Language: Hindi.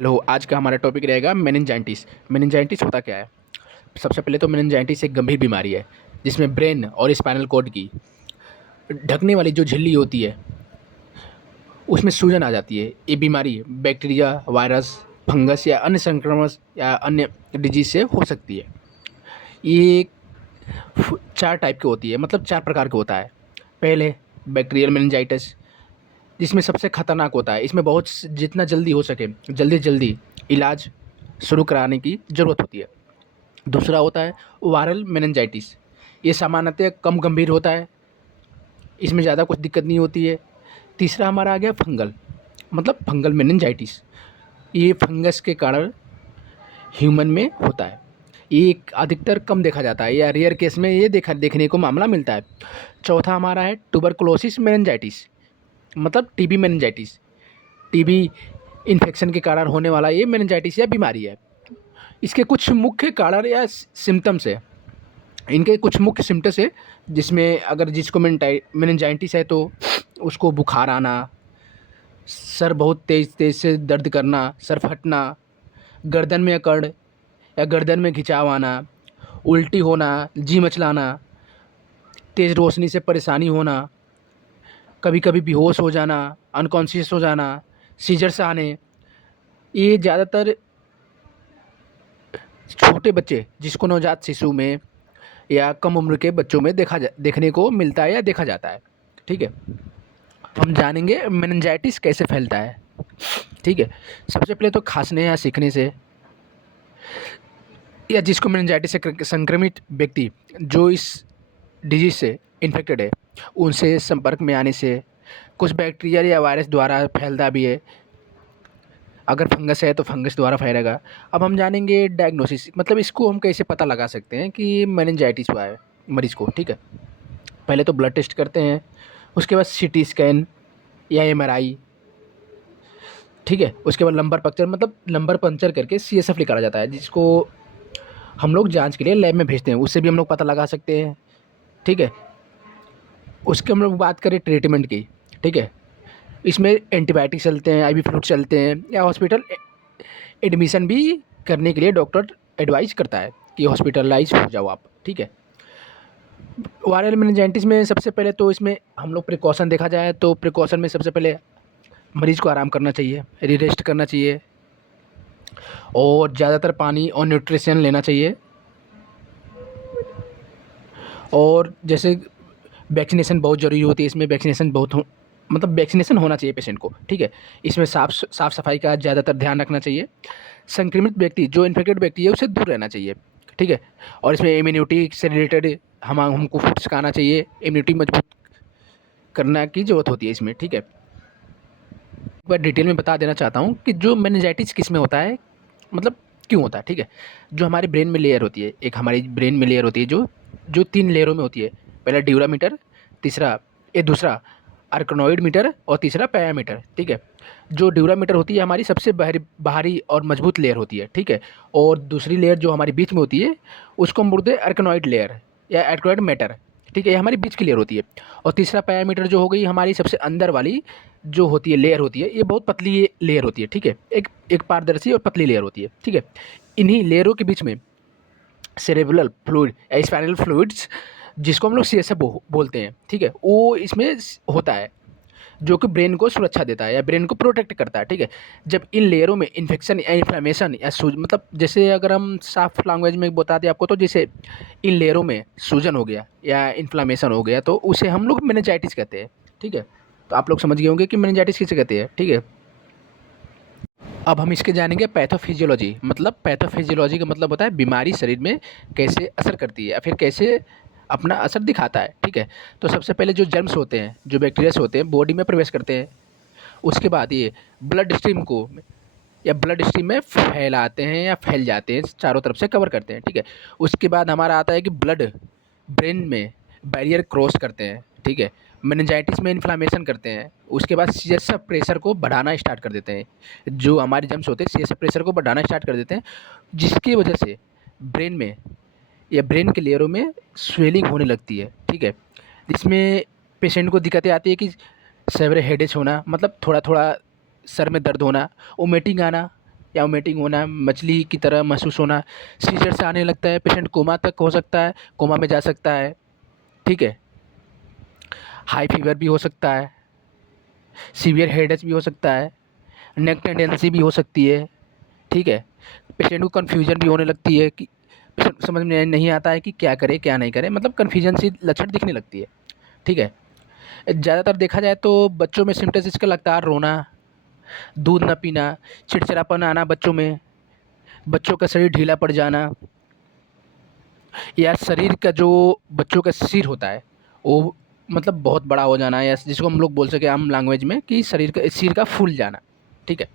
हेलो, आज का हमारा टॉपिक रहेगा मेनिंजाइटिस। मेनिंजाइटिस होता क्या है? सबसे पहले तो मेनिंजाइटिस एक गंभीर बीमारी है जिसमें ब्रेन और स्पाइनल कॉर्ड की ढकने वाली जो झिल्ली होती है उसमें सूजन आ जाती है। ये बीमारी बैक्टीरिया, वायरस, फंगस या अन्य संक्रमण या अन्य डिजीज से हो सकती है। ये चार टाइप की होती है, मतलब चार प्रकार के होता है। पहले बैक्टीरियल मेनिंजाइटिस, जिसमें सबसे खतरनाक होता है। इसमें बहुत जितना जल्दी हो सके जल्दी जल्दी इलाज शुरू कराने की ज़रूरत होती है। दूसरा होता है वायरल मेनिंजाइटिस। ये सामान्यतः कम गंभीर होता है, इसमें ज़्यादा कुछ दिक्कत नहीं होती है। तीसरा हमारा आ गया फंगल, मतलब फंगल मेनिंजाइटिस। ये फंगस के कारण ह्यूमन में होता है। ये अधिकतर कम देखा जाता है या रेयर केस में ये देखने को मामला मिलता है। चौथा हमारा है ट्यूबरकुलोसिस मेनिंजाइटिस, मतलब टीबी मेनिंजाइटिस। टीबी इन्फेक्शन के कारण होने वाला ये मेनिंजाइटिस या बीमारी है। इसके कुछ मुख्य कारण या सिम्टम्स है। इनके कुछ मुख्य सिम्टम्स है, जिसमें अगर जिसको मेनिंजाइटिस है तो उसको बुखार आना, सर बहुत तेज़ तेज़ से दर्द करना, सर फटना, गर्दन में अकड़ या गर्दन में खिंचाव आना, उल्टी होना, जी मचलाना, तेज़ रोशनी से परेशानी होना, कभी कभी बेहोश हो जाना, अनकॉन्शियस हो जाना, सीजर्स आने। ये ज़्यादातर छोटे बच्चे, जिसको नवजात शिशु में या कम उम्र के बच्चों में देखने को मिलता है या देखा जाता है। ठीक है, हम जानेंगे मेनिंजाइटिस कैसे फैलता है। ठीक है, सबसे पहले तो खांसने या सीखने से, या जिसको मेनिंजाइटिस से संक्रमित व्यक्ति जो इस डिजीज से इन्फेक्टेड है उनसे संपर्क में आने से। कुछ बैक्टीरिया या वायरस द्वारा फैलता भी है। अगर फंगस है तो फंगस द्वारा फैलेगा। अब हम जानेंगे डायग्नोसिस, मतलब इसको हम कैसे पता लगा सकते हैं कि मेनिंजाइटिस हुआ है मरीज़ को। ठीक है, पहले तो ब्लड टेस्ट करते हैं, उसके बाद सीटी स्कैन या एमआरआई। ठीक है, उसके बाद लंबर पंक्चर, मतलब लंबर पंक्चर करके सीएसएफ निकाला जाता है, जिसको हम लोग जांच के लिए लैब में भेजते हैं। उससे भी हम लोग पता लगा सकते हैं। ठीक है, उसके हम लोग बात करें ट्रीटमेंट की। ठीक है, इसमें एंटीबायोटिक चलते हैं, आईवी फ्लूइड चलते हैं, या हॉस्पिटल एडमिशन भी करने के लिए डॉक्टर एडवाइस करता है कि हॉस्पिटलाइज हो जाओ आप। ठीक है, वायरल मेनिंजाइटिस में सबसे पहले तो इसमें हम लोग प्रिकॉशन देखा जाए तो प्रिकॉशन में सबसे पहले मरीज़ को आराम करना चाहिए, रेस्ट करना चाहिए, और ज़्यादातर पानी और न्यूट्रिशन लेना चाहिए। और जैसे वैक्सीनेशन बहुत ज़रूरी होती है, इसमें वैक्सीनेशन मतलब वैक्सीनेशन होना चाहिए पेशेंट को। ठीक है, इसमें साफ़ सफाई का ज़्यादातर ध्यान रखना चाहिए। संक्रमित व्यक्ति, जो इन्फेक्टेड व्यक्ति है, उससे दूर रहना चाहिए। ठीक है, और इसमें इम्यूनिटी से रिलेटेड हमको फूड्स खाना चाहिए। इम्यूनिटी मजबूत करना की ज़रूरत होती है इसमें। ठीक है, एक बार डिटेल में बता देना चाहता हूँ कि जो मेनिंजाइटिस किस में होता है, मतलब क्यों होता है। ठीक है, जो हमारे ब्रेन में लेयर होती है, एक हमारी ब्रेन में लेयर होती है जो जो 3 लेयरों में होती है। पहला ड्यूरामीटर, दूसरा आर्कनोइड मीटर, और तीसरा पैरामीटर। ठीक है, जो ड्यूरामीटर होती है हमारी सबसे बाहरी और मजबूत लेयर होती है। ठीक है, और दूसरी लेयर जो हमारी बीच में होती है उसको हम बोलते हैं आर्कनोइड लेयर या आर्कनोइड मैटर। ठीक है, ये हमारी बीच की लेयर होती है। और तीसरा पैरामीटर जो हो गई हमारी सबसे अंदर वाली जो होती है लेयर होती है, ये बहुत पतली लेयर होती है। ठीक है, एक एक पारदर्शी और पतली लेयर होती है। ठीक है, इन्हीं लेयरों के बीच में सेरेब्रल फ्लूइड या स्पाइनल फ्लूइड्स, जिसको हम लोग सीएसएफ बोलते हैं। ठीक है, वो इसमें होता है, जो कि ब्रेन को सुरक्षा देता है या ब्रेन को प्रोटेक्ट करता है। ठीक है, जब इन लेयरों में इन्फेक्शन या इन्फ्लेमेशन या मतलब जैसे अगर हम साफ लैंग्वेज में बता दें आपको, तो जैसे इन लेयरों में सूजन हो गया या इन्फ्लेमेशन हो गया तो उसे हम लोग मेनिंजाइटिस कहते हैं। ठीक है, तो आप लोग समझ गए होंगे कि मेनिंजाइटिस किसे कहते हैं। ठीक है, अब हम इसके जानेंगे पैथोफिजियोलॉजी। मतलब पैथोफिजियोलॉजी का मतलब होता है बीमारी शरीर में कैसे असर करती है या फिर कैसे अपना असर दिखाता है। ठीक है, तो सबसे पहले जो जर्म्स होते हैं, जो बैक्टीरियास होते हैं, बॉडी में प्रवेश करते हैं। उसके बाद ये ब्लड स्ट्रीम को या ब्लड स्ट्रीम में फैलाते हैं या फैल जाते हैं, चारों तरफ से कवर करते हैं। ठीक है, उसके बाद हमारा आता है कि ब्लड ब्रेन में बैरियर क्रॉस करते हैं। ठीक है, मेनिंजाइटिस में इन्फ्लामेशन करते हैं। उसके बाद सीएसएफ प्रेशर को बढ़ाना स्टार्ट कर देते हैं। जो हमारे जम्स होते हैं सीएसएफ प्रेशर को बढ़ाना स्टार्ट कर देते हैं, जिसकी वजह से ब्रेन में या ब्रेन के लेयरों में स्वेलिंग होने लगती है। ठीक है, जिसमें पेशेंट को दिक्कतें आती है कि सेवरे हेडेज होना, मतलब थोड़ा थोड़ा सर में दर्द होना, वोमिटिंग आना, या वोमिटिंग होना, मछली की तरह महसूस होना, सीजर्स आने लगता है, पेशेंट कोमा तक हो सकता है, कोमा में जा सकता है, ठीक है। हाई फीवर भी हो सकता है, सीवियर हेडेक भी हो सकता है, नेक टेंडेंसी भी हो सकती है, ठीक है। पेशेंट को कन्फ्यूजन भी होने लगती है कि पेशेंट को समझ में नहीं आता है कि क्या करे क्या नहीं करे, मतलब कन्फ्यूजन सी लक्षण दिखने लगती है, ठीक है। ज़्यादातर देखा जाए तो बच्चों में सिम्पटम्स इसका लगातार रोना, दूध न पीना, चिड़चिड़ापन आना बच्चों में, बच्चों का शरीर ढीला पड़ जाना, या शरीर का जो बच्चों का सिर होता है वो मतलब बहुत बड़ा हो जाना, या जिसको हम लोग बोल सके आम लैंग्वेज में कि शरीर का सिर का फूल जाना, ठीक है।